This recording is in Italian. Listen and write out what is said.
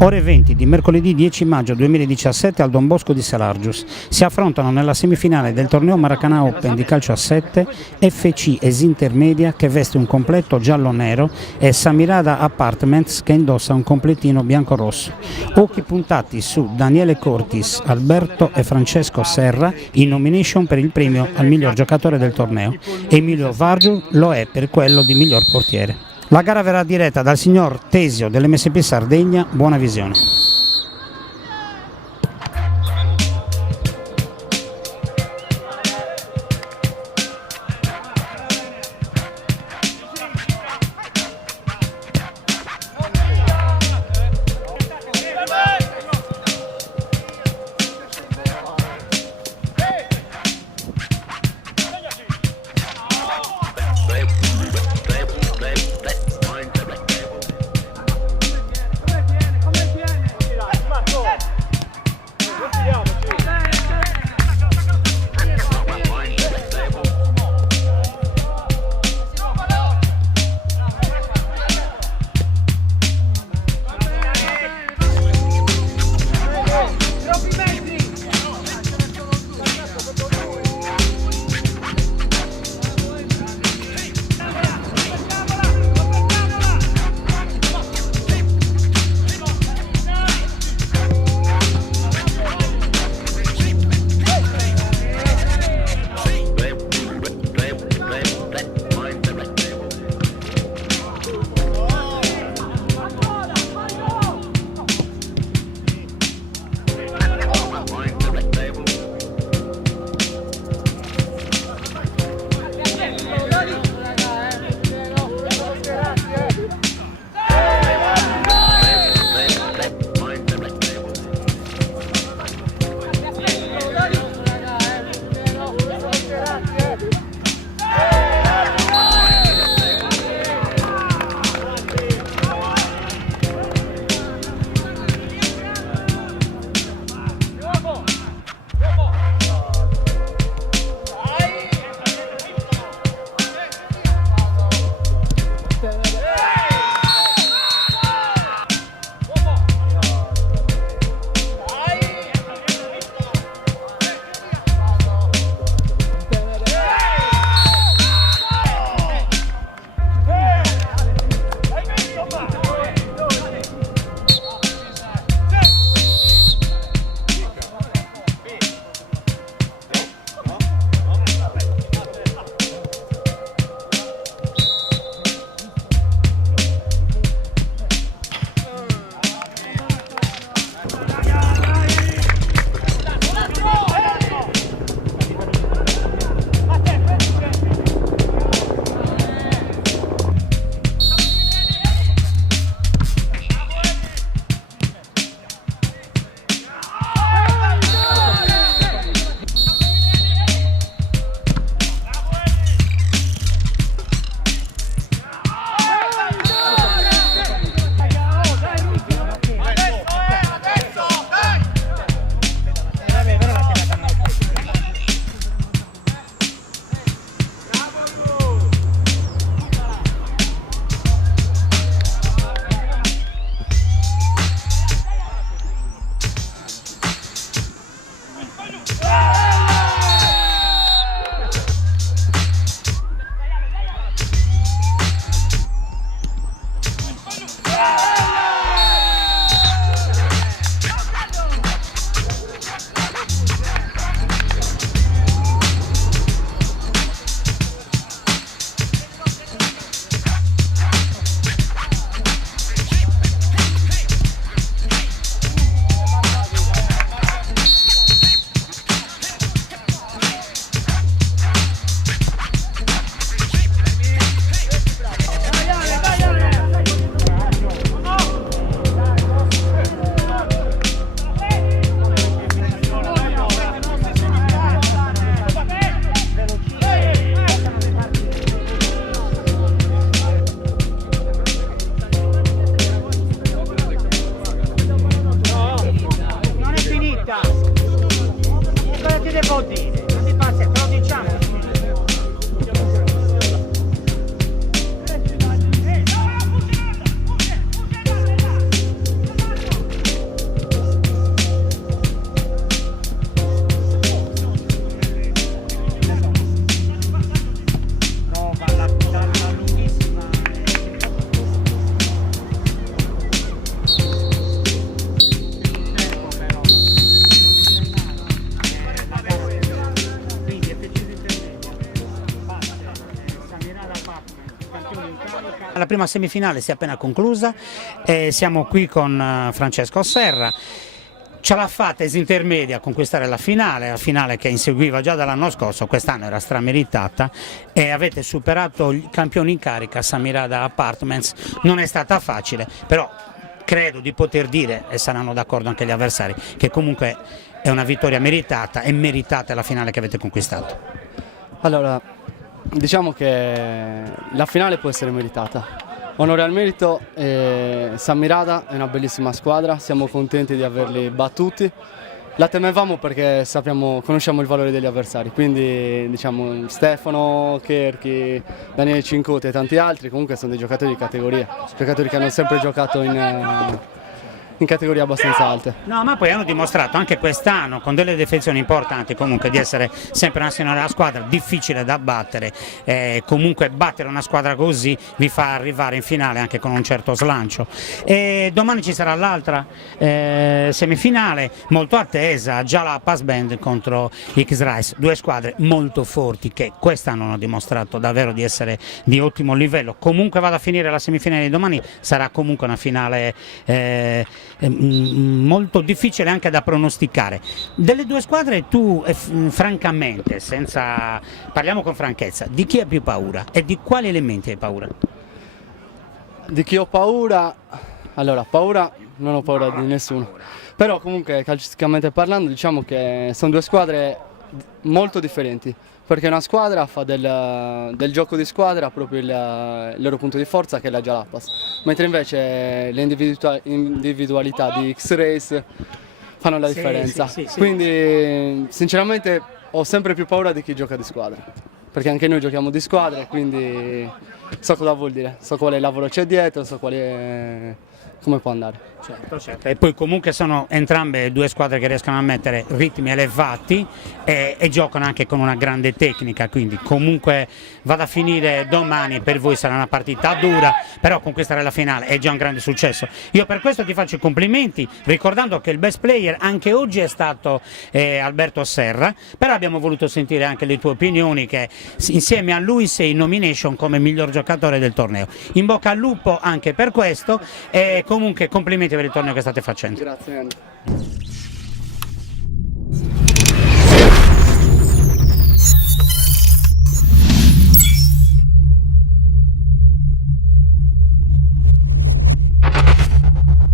Ore 20 di mercoledì 10 maggio 2017 al Don Bosco di Salargius. Si affrontano nella semifinale del torneo Maracanã Open di calcio a 7 FC Esintermedia, che veste un completo giallo-nero, e Samirada Apartments, che indossa un completino bianco-rosso. Occhi puntati su Daniele Cortis, Alberto e Francesco Serra in nomination per il premio al miglior giocatore del torneo. Emilio Vargiu lo è per quello di miglior portiere. La gara verrà diretta dal signor Tesio dell'MSP Sardegna. Buona visione. prima semifinale si è appena conclusa, siamo qui con Francesco Serra. Ce l'ha fatta Esintermedia a conquistare la finale che inseguiva già dall'anno scorso, quest'anno era strameritata, e avete superato il campione in carica Samirada Apartments. Non è stata facile, però credo di poter dire, e saranno d'accordo anche gli avversari, che comunque è una vittoria meritata e meritate la finale che avete conquistato. Allora, diciamo che la finale può essere meritata. Onore al merito, Samirada è una bellissima squadra, siamo contenti di averli battuti. La temevamo perché conosciamo il valore degli avversari, quindi diciamo Stefano, Cherchi, Daniele Cincotti e tanti altri comunque sono dei giocatori di categoria, giocatori che hanno sempre giocato in categorie abbastanza alte. No, ma poi hanno dimostrato anche quest'anno con delle defezioni importanti comunque di essere sempre una squadra difficile da battere, comunque battere una squadra così vi fa arrivare in finale anche con un certo slancio. E domani ci sarà l'altra semifinale molto attesa, già la Pass Band contro X-Rice, due squadre molto forti che quest'anno hanno dimostrato davvero di essere di ottimo livello. Comunque vada a finire la semifinale di domani, sarà comunque una finale molto difficile anche da pronosticare. Delle due squadre tu francamente, parliamo con franchezza, di chi hai più paura e di quali elementi hai paura? Di chi ho paura? Allora, non ho paura di nessuno, però comunque calcisticamente parlando diciamo che sono due squadre molto differenti, perché una squadra fa del gioco di squadra proprio il loro punto di forza, che è la Jalapas, mentre invece le individualità di X-Race fanno la differenza. Sì. Quindi sinceramente ho sempre più paura di chi gioca di squadra, perché anche noi giochiamo di squadra, quindi so cosa vuol dire, so quale lavoro c'è dietro, so come può andare. Certo. E poi comunque sono entrambe due squadre che riescono a mettere ritmi elevati e giocano anche con una grande tecnica, quindi comunque vada a finire domani, per voi sarà una partita dura, però conquistare la finale è già un grande successo. Io per questo ti faccio i complimenti, ricordando che il best player anche oggi è stato Alberto Serra, però abbiamo voluto sentire anche le tue opinioni, che insieme a lui sei in nomination come miglior giocatore del torneo. In bocca al lupo anche per questo e comunque complimenti per il torneo che state facendo. Grazie.